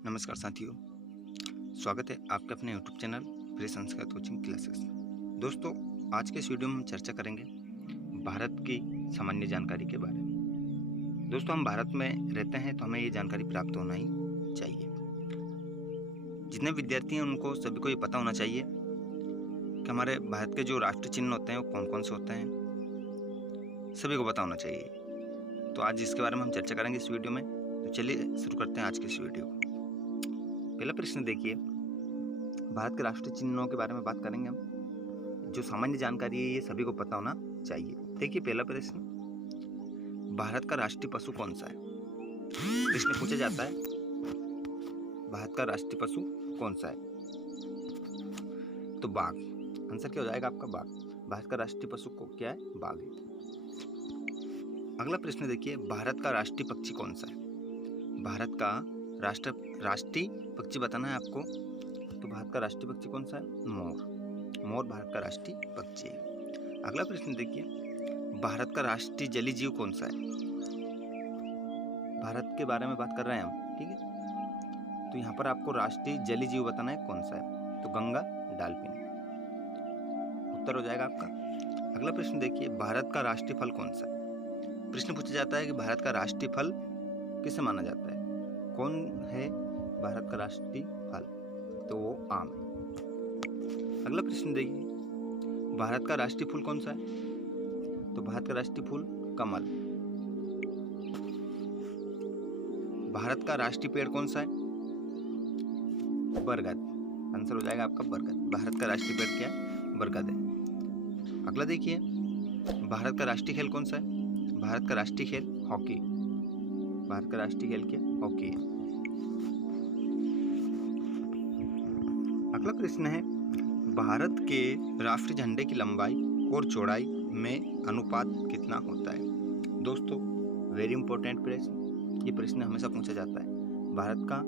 नमस्कार साथियों, स्वागत है आपके अपने YouTube channel free Sanskrit coaching classes. दोस्तों, आज के इस वीडियो में हम चर्चा करेंगे भारत की सामान्य जानकारी के बारे में। दोस्तों, हम भारत में रहते हैं तो हमें ये जानकारी प्राप्त होना ही चाहिए। जितने विद्यार्थी हैं उनको सभी को ये पता होना चाहिए कि हमारे भारत के जो राष्ट्र चिन्ह होते हैं वो कौन कौन से होते हैं, सभी को पता होना चाहिए। तो आज इसके बारे में हम चर्चा करेंगे इस वीडियो में। तो चलिए शुरू करते हैं आज के इस वीडियो को। पहला प्रश्न देखिए, भारत के राष्ट्रीय चिन्हों के बारे में बात करेंगे हम। जो सामान्य जानकारी है ये सभी को पता होना चाहिए। देखिए पहला प्रश्न, भारत का राष्ट्रीय पशु कौन सा है? प्रश्न पूछा जाता है भारत का राष्ट्रीय पशु कौन सा है? तो बाघ। आंसर क्या हो जाएगा आपका? बाघ। भारत का राष्ट्रीय पशु को क्या है? बाघ है। अगला प्रश्न देखिए, भारत का राष्ट्रीय पक्षी कौन सा है? भारत का राष्ट्रीय पक्षी बताना है आपको। तो भारत का राष्ट्रीय पक्षी कौन सा है? मोर। मोर भारत का राष्ट्रीय पक्षी है। अगला प्रश्न देखिए, भारत का राष्ट्रीय जलीय जीव कौन सा है? भारत के बारे में बात कर रहे हैं हम, ठीक है। तो यहाँ पर आपको राष्ट्रीय जलीय जीव बताना है कौन सा है। तो गंगा, डॉल्फिन उत्तर हो जाएगा आपका। अगला प्रश्न देखिए, भारत का राष्ट्रीय फल कौन सा है? प्रश्न पूछा जाता है कि भारत का राष्ट्रीय फल किसे माना जाता है? कौन है भारत का राष्ट्रीय फल? तो वो आम है। अगला प्रश्न देखिए, भारत का राष्ट्रीय फूल कौन सा है? तो भारत का राष्ट्रीय फूल कमल। भारत का राष्ट्रीय पेड़ कौन सा है? बरगद। आंसर हो जाएगा आपका बरगद। भारत का राष्ट्रीय पेड़ क्या है? बरगद है। अगला देखिए, भारत का राष्ट्रीय खेल कौन सा है? भारत का राष्ट्रीय खेल हॉकी। भारत का राष्ट्रीय खेल क्या? हॉकी है। अगला प्रश्न है, भारत के राष्ट्रीय झंडे की लंबाई और चौड़ाई में अनुपात कितना होता है? दोस्तों, वेरी इंपॉर्टेंट प्रश्न। ये प्रश्न हमेशा पूछा जाता है। भारत का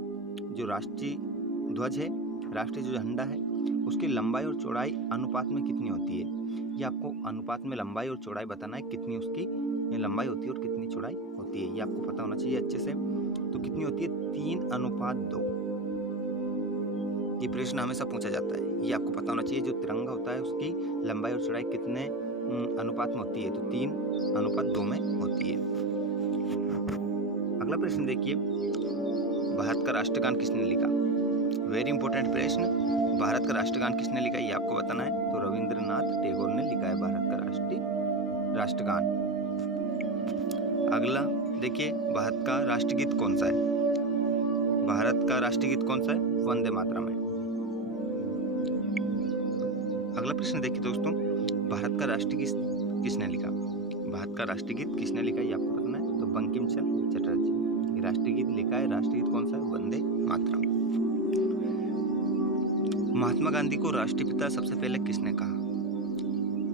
जो राष्ट्रीय ध्वज है, राष्ट्रीय जो झंडा है, उसकी लंबाई और चौड़ाई अनुपात में कितनी होती है? ये आपको अनुपात में लंबाई और चौड़ाई बताना है, कितनी उसकी लंबाई होती है और कितनी चौड़ाई होती है। ये आपको पता होना चाहिए अच्छे से। तो कितनी होती है? 3:2। ये प्रश्न हमेशा पूछा जाता है, ये आपको पता होना चाहिए। जो तिरंगा होता है उसकी लंबाई और चौड़ाई कितने अनुपात में होती है? तो 3:2 में होती है। अगला प्रश्न देखिए, भारत का राष्ट्रगान किसने लिखा? वेरी इंपॉर्टेंट प्रश्न। भारत का राष्ट्रगान किसने लिखा ये आपको बताना है। तो रविंद्रनाथ टैगोर ने लिखा है भारत का राष्ट्रगान। अगला देखिए, भारत का राष्ट्रीय गीत कौन सा है? भारत का राष्ट्रीय गीत कौन सा है? वंदे मातरम है। अगला प्रश्न देखिए दोस्तों, भारत का राष्ट्रीय गीत किसने लिखा? भारत का राष्ट्रीय गीत किसने लिखा ये आपको बताना है। तो बंकिम चंद्र चटर्जी राष्ट्रीय गीत लिखा है। राष्ट्रीय गीत कौन सा है? वंदे मातरम। महात्मा गांधी को राष्ट्रीय पिता सबसे पहले किसने कहा?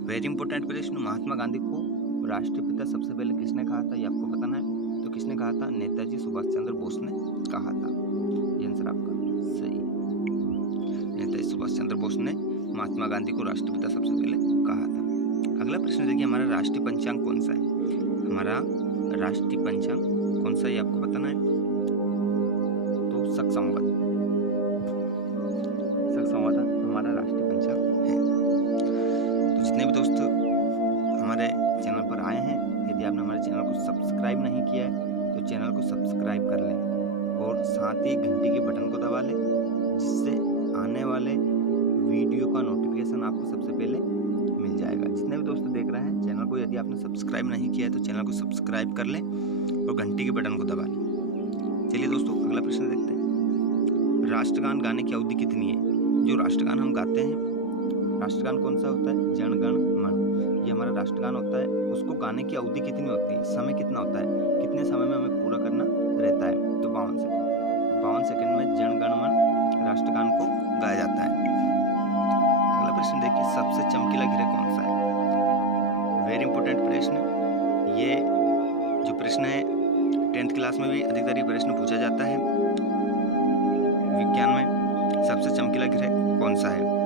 वेरी इंपॉर्टेंट प्रश्न। महात्मा गांधी को राष्ट्रीय पिता सबसे पहले किसने कहा था ये आपको बताना है। तो किसने कहा था? नेताजी सुभाष चंद्र बोस ने कहा था। ये आंसर आपका सही। नेताजी सुभाष चंद्र बोस ने महात्मा गांधी को राष्ट्रपिता सबसे पहले कहा था। अगला प्रश्न देखिए, हमारा राष्ट्रीय पंचांग कौन सा है? हमारा राष्ट्रीय पंचांग कौन सा है ये आपको बताना है। तो शक संवत हमारा राष्ट्रीय पंचांग है। तो जितने भी दोस्त हमारे चैनल पर आए हैं, यदि आपने हमारे चैनल को सब्सक्राइब नहीं किया है तो चैनल को सब्सक्राइब कर लें और साथ ही घंटी के बटन को दबा लें, जिससे आने वाले वीडियो का नोटिफिकेशन आपको सबसे पहले मिल जाएगा। जितने भी दोस्त देख रहे हैं चैनल को, यदि आपने सब्सक्राइब नहीं किया है तो चैनल को सब्सक्राइब कर लें और घंटी के बटन को दबा लें। चलिए दोस्तों, अगला प्रश्न देखते हैं। राष्ट्रगान गाने की अवधि कितनी है? जो राष्ट्रगान हम गाते हैं, राष्ट्रगान कौन सा होता है? जन गण मन। ये हमारा राष्ट्रगान होता है। उसको गाने की अवधि कितनी होती है? समय कितना होता है? कितने समय में हमें पूरा करना रहता है? तो 52 सेकंड। 52 सेकंड में जन गण मन राष्ट्रगान को गाया जाता है। अगला प्रश्न देखिए, सबसे चमकीला ग्रह कौन सा है? वेरी इंपॉर्टेंट प्रश्न। ये जो प्रश्न है 10th क्लास में भी अधिकतर ये प्रश्न पूछा जाता है। विज्ञान में सबसे चमकीला ग्रह कौन सा है?